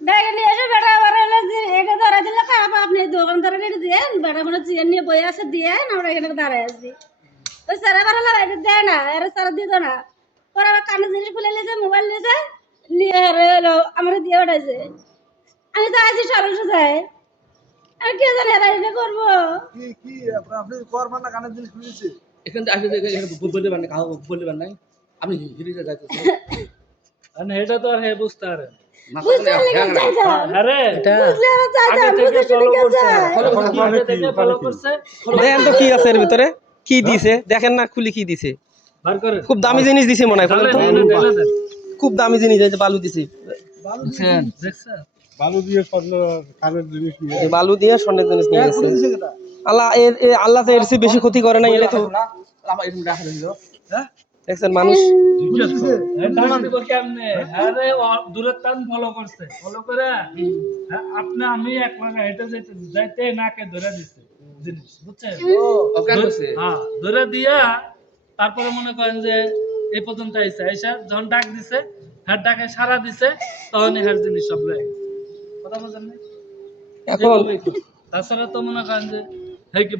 bag নিয়ে এসে বেটা আবার এনে এটা ধরা দিল খারাপ আপনি দোকানদারের এটা দিয়ে বেটা মনে চেয়ার নিয়ে বই আছে দিয়ে আমরা এখানে দাঁড়ায় আছি তো স্যার আবার এটা দেয় না এর স্যার দিত না পরে আবার কানের জিনিস খুলে নিয়েছে মোবাইল নিয়েছে নিয়ে হলো আমার দিয়ে ওঠাইছে আমি তো আছি সরল সোজায় আর কে জানে এরা এটা করবো কি আপনি করবেন না কানের জিনিস খুলেছে এখানে আসলে এখানে বলতে পারেন কাউ বলতে পারেন নাই আপনি হিরিতে যাইতেছেন মানে এটা তো আর হে বুঝতে পারে বুঝতে লেগে যাইতাম আরে এটা বুঝলে আর যাইতাম আগে থেকে বুঝে শুনে ফলো করছে গেছে আগে থেকে ফলো করছে দেখেন তো কি আছে এর ভিতরে কি দিছে দেখেন না খুলি কি দিছে বার করে খুব দামি জিনিস দিছে মনে হয় বলেন তো খুব দামি জিনিস এই যে বালু দিছে দেখছেন দেখছেন বালু দিয়ে ফজল কানের জিনিস নিয়ে এই বালু দিয়ে স্বর্ণের জিনিস নিয়ে গেছে আল্লাহ আল্লাহ তো এর চেয়ে বেশি ক্ষতি করে না এটা তো আমার এরকম রাখা দিল হ্যাঁ দেখছেন মানুষ কেমনে আরে দূরের টান ফলো করছে ফলো করে আপনি আমি এক লাগা হেঁটে যাইতে নাকে ধরে দিছে জিনিস বুঝছেন ওকে করছে হ্যাঁ ধরে দিয়া তারপরে মনে করেন যে এই পর্যন্ত আইসা আইসা যখন ডাক দিছে হ্যাঁ ডাকে সারা দিছে তখন হ্যার জিনিস সব রয়ে গেছে কথা বুঝেন না এখন তাছাড়া তো মনে করেন যে হ্যাঁ কি